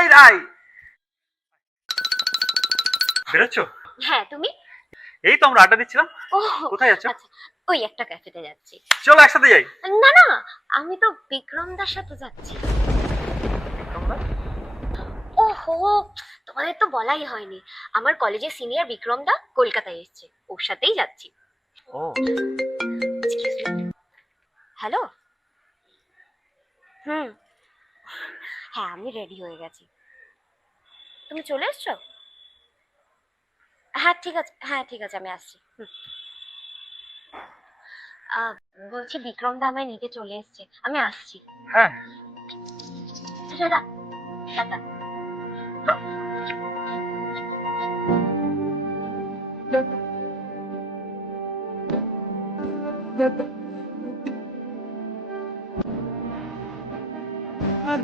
এই রাই, বেরোচ্ছ? হ্যাঁ, তুমি? এই তো আমরা আড্ডা দিচ্ছিলাম। ও কোথায় যাচ্ছ? আচ্ছা, ওই একটা ক্যাফেতে যাচ্ছি। চলো একসাথে যাই। না না, আমি তো বিক্রমদার সাথে যাচ্ছি। বিক্রমদা? ওহো, তোমাদের তো বলাই হয়নি, আমার কলেজের সিনিয়র বিক্রমদা কলকাতায় এসেছে, ওর সাথেই যাচ্ছি। ও হ্যালো। হুম, হ্যাঁ আমি রেডি হয়ে গেছি। তুমি চলে এসছো? হ্যাঁ ঠিক আছে, হ্যাঁ ঠিক আছে, আমি আসছি। আহ, বলছি বিক্রমদা আমায় নিতে চলে এসেছে, আমি আসছি। হ্যাঁ। টাটা। টাটা। আর